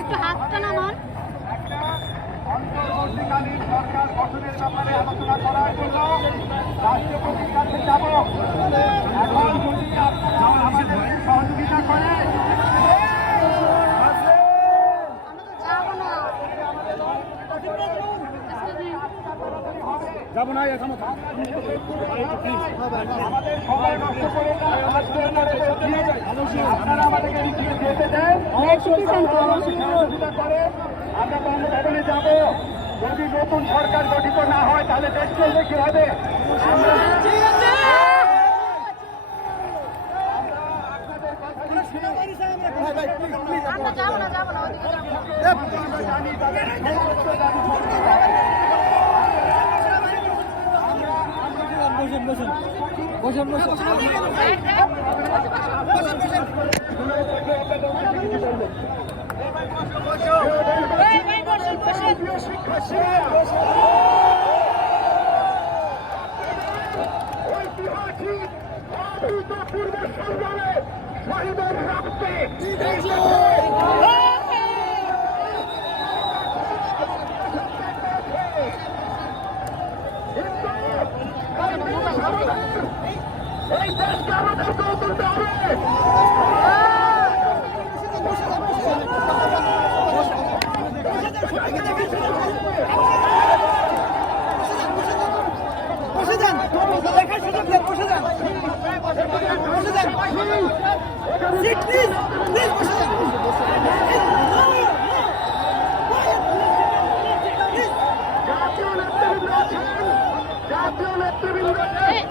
একটু হাতটা নামান। অন্তর্বর্তীকালীন সরকার গঠনের ব্যাপারে আলোচনা করার জন্য রাষ্ট্রপতির কাছে যাব। এখন যদি আপনারা আমাদের সহযোগিতা করেন যাবো না আমাদের সময় নষ্ট করে আপনারা আমাদেরকে যেতে দেন, সহযোগিতা করে আমরা বঙ্গভবনে যাব। যদি নতুন সরকার গঠিত না হয় তাহলে দেশ চলবে কি হবে? ঐতিহাসিক অভূতপূর্ব সংগ্রামে শহীদের রক্তে এই দেশকে আমাদের গড়ে তুলতে হবে। জাতীয় নেতৃবৃন্দ